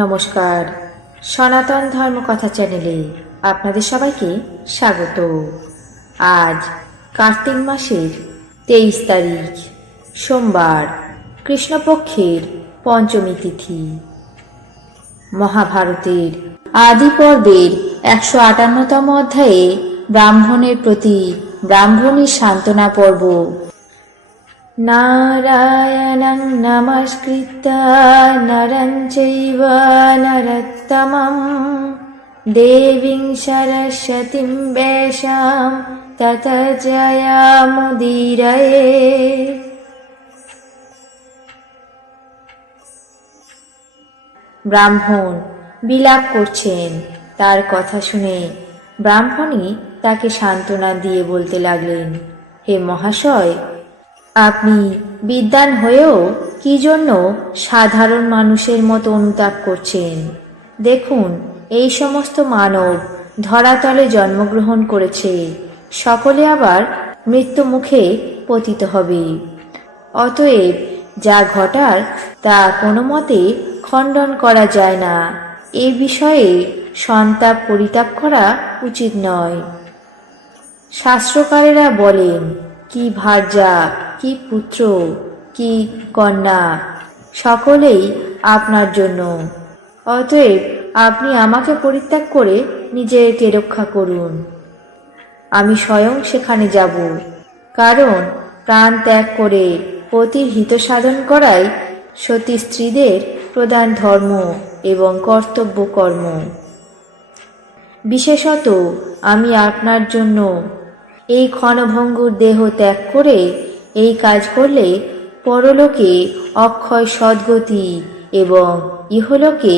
নমস্কার। সনাতন ধর্মকথা চ্যানেলে আপনাদের সবাইকে স্বাগত। আজ কার্তিক মাসের তেইশ তারিখ, সোমবার, কৃষ্ণপক্ষের পঞ্চমী তিথি। মহাভারতের আদি পর্বের একশো আটান্নতম অধ্যায়ে ব্রাহ্মণের প্রতি ব্রাহ্মণীর সান্ত্বনা পর্ব নারায়ণং নমস্কৃত্য নরং চৈব নরোত্তমं দেবীং সরস্বতীং বেশাম তত জয়ামুদীরয়ে ব্রাহ্মণ বিলাপ করছেন, তার কথা শুনে ব্রাহ্মণী তাকে সান্ত্বনা দিয়ে বলতে লাগলেন, হে মহাশয় আপনি বিদ্যান হয়েও কি জন্য সাধারণ মানুষের মতো অনুতাপ করছেন? দেখুন, এই সমস্ত মানব ধরাতলে জন্মগ্রহণ করেছে, সকলে আবার মৃত্যু মুখে পতিত হবে। অতএব যা ঘটার তা কোনো মতে খণ্ডন করা যায় না। এ বিষয়ে সন্তাপ পরিতাপ করা উচিত নয়। শাস্ত্রকারেরা বলেন, কি ভার্যা কি পুত্র, কি কন্যা, সকলেই আপনার জন্য। অতএব আপনি আমাকে পরিত্যাগ করে নিজেকে রক্ষা করুন। আমি স্বয়ং সেখানে যাব, কারণ প্রাণ ত্যাগ করে পতির হিত সাধন করাই সতী স্ত্রীদের প্রধান ধর্ম এবং কর্তব্য কর্ম। বিশেষত আমি আপনার জন্য এই ক্ষণভঙ্গুর দেহ ত্যাগ করে এই কাজ করলে পরলোকে অক্ষয় সদ্গতি এবং ইহলোকে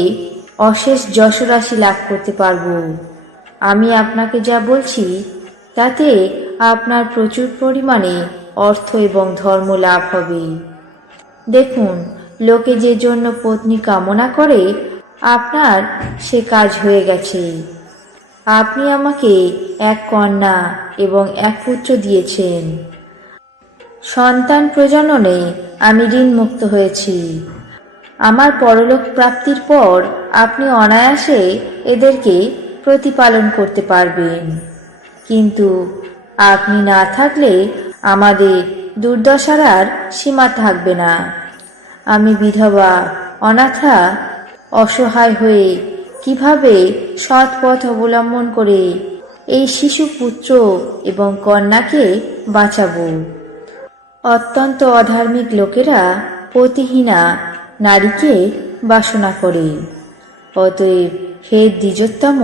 অশেষ যশরাশি লাভ করতে পারব। আমি আপনাকে যা বলছি, তাতে আপনার প্রচুর পরিমাণে অর্থ এবং ধর্ম লাভ হবে। দেখুন, লোকে যে জন্য পত্নী কামনা করে, আপনার সে কাজ হয়ে গেছে। আপনি আমাকে এক কন্যা এবং এক পুত্র দিয়েছেন। সন্তান প্রজননে আমি ঋণ মুক্ত হয়েছি। আমার পরলোক প্রাপ্তির পর আপনি অনায়াসে এদেরকে প্রতিপালন করতে পারবেন। কিন্তু আপনি না থাকলে আমাদের দুর্দশার আর সীমা থাকবে না। আমি বিধবা, অনাথা, অসহায় হয়ে কীভাবে সৎ পথ অবলম্বন করে এই শিশু পুত্র এবং কন্যাকে বাঁচাবো? অত্যন্ত অধার্মিক লোকেরা পতিহীনা নারীকে বাসনা করে। অতএব হে দ্বিজোত্তম,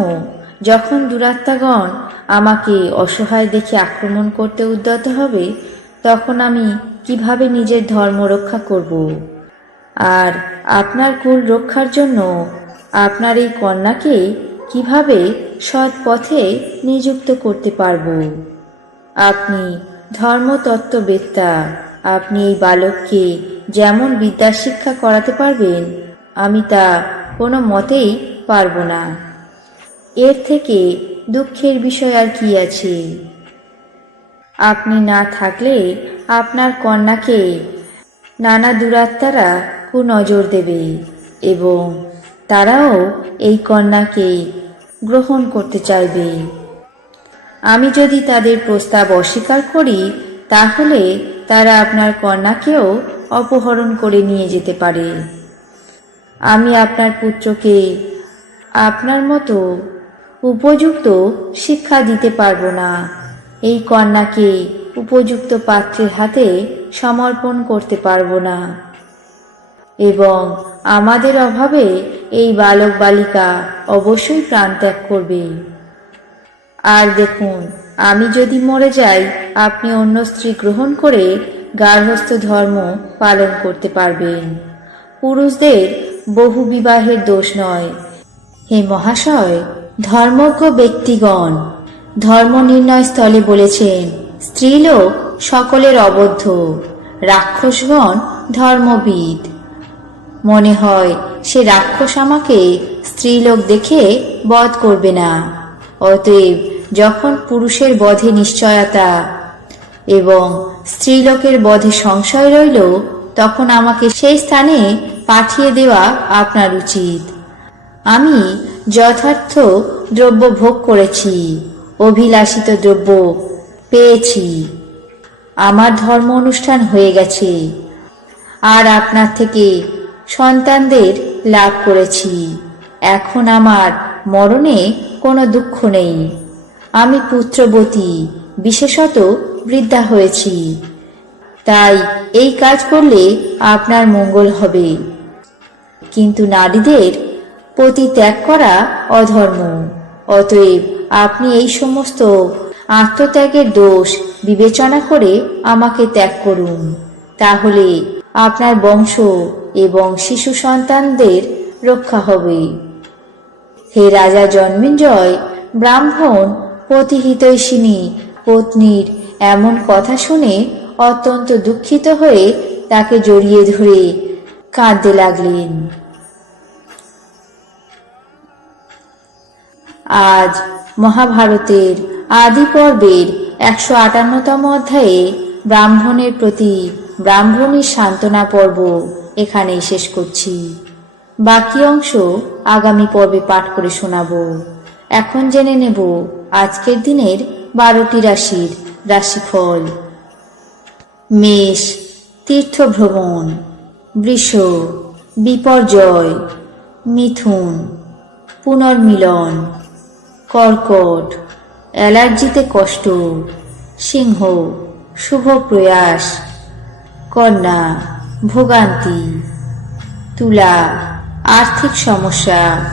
যখন দুরাত্মাগণ আমাকে অসহায় দেখে আক্রমণ করতে উদ্যত হবে, তখন আমি কীভাবে নিজের ধর্ম রক্ষা করব? আর আপনার কুল রক্ষার জন্য আপনার এই কন্যাকে কীভাবে সৎ পথে নিযুক্ত করতে পারব? আপনি ধর্মতত্ত্ববেত্তা, আপনি এই বালককে যেমন বিদ্যা শিক্ষা করাতে পারবেন, আমি তা কোনো মতেই পারব না। এর থেকে দুঃখের বিষয় আর কি আছে? আপনি না থাকলে আপনার কন্যাকে নানা দুরাত্মারা কুনজর দেবে এবং তারাও এই কন্যাকে গ্রহণ করতে চাইবে। আমি যদি তাদের প্রস্তাব অস্বীকার করি, তাহলে তারা আপনার কন্যাকেও অপহরণ করে নিয়ে যেতে পারে। আমি আপনার পুত্রকে আপনার মতো উপযুক্ত শিক্ষা দিতে পারব না। এই কন্যাকে উপযুক্ত পাত্রের হাতে সমর্পণ করতে পারব না। এবং আমাদের অভাবে এই বালক বালিকা অবশ্যই প্রাণত্যাগ করবে। আর দেখুন, আমি যদি মরে যাই, আপনি অন্য স্ত্রী গ্রহণ করে গার্হস্থ ধর্ম পালন করতে পারবেন। পুরুষদের বহু বিবাহের দোষ নয়। হে মহাশয়, ধর্মজ্ঞ ব্যক্তিগণ, ধর্ম নির্ণয় স্থলে বলেছেন, স্ত্রীলোক সকলের অবদ্ধ, রাক্ষসগণ ধর্মবিদ। মনে হয়, সে রাক্ষস আমাকে স্ত্রীলোক দেখে বধ করবে না। অতএব যখন পুরুষের বধে নিশ্চয়তা এবং স্ত্রীলোকের বধে সংশয় রইল, তখন আমাকে সেই স্থানে পাঠিয়ে দেওয়া আপনার উচিত। আমি যথার্থ দ্রব্য ভোগ করেছি, অভিলাষিত দ্রব্য পেয়েছি। আমার ধর্ম অনুষ্ঠান হয়ে গেছে। আর আপনার থেকে সন্তানদের লাভ করেছি। এখন আমার মরণে কোনো দুঃখ নেই। আমি পুত্রবতী, বিশেষত বৃদ্ধা হয়েছি। তাই এই কাজ করলে আপনার মঙ্গল হবে। কিন্তু নারীদের প্রতি ত্যাগ করা অধর্ম। অতএব আপনি এই সমস্ত আত্মত্যাগের দোষ বিবেচনা করে আমাকে ত্যাগ করুন। তাহলে আপনার বংশ এবং শিশু সন্তানদের রক্ষা হবে। হে রাজা জন্মেঞ্জয়, ব্রাহ্মণ প্রতিহিতৈষিনী পত্নীর এমন কথা শুনে অত্যন্ত দুঃখিত হয়ে তাকে জড়িয়ে ধরে কাঁদতে লাগলেন। আজ মহাভারতের আদি পর্বের একশো আটান্নতম অধ্যায়ে ব্রাহ্মণের প্রতি ব্রাহ্মণীর সান্ত্বনা পর্ব এখানেই শেষ করছি। বাকি অংশ আগামী পর্বে পাঠ করে শোনাবো। এখন জেনে নেব আজকের দিনের বারোটি রাশির রাশিফল। মেষ তীর্থ ভ্রমণ বৃষ, বিপর্যয়, মিথুন, পুনর্মিলন, কর্কট, অ্যালার্জিতে কষ্ট, সিংহ, শুভ প্রয়াস, কন্যা, ভোগান্তি, তুলা, আর্থিক সমস্যা।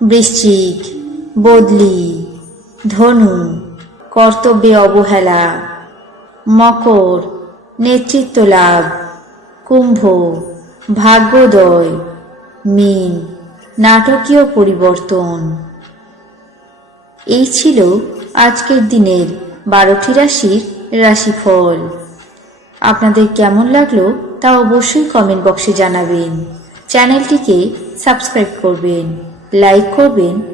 বৃশ্চিক বদলি, ধনু, কর্তব্যে অবহেলা, মকর, নেতৃত্ব লাভ, কুম্ভ, ভাগ্যোদয়, মীন, নাটকীয় পরিবর্তন। এই ছিল আজকের দিনের বারোটি রাশির রাশিফল। আপনাদের কেমন লাগল তা অবশ্যই কমেন্ট বক্সে জানাবেন। চ্যানেলটিকে সাবস্ক্রাইব করবেন লাইক করবেন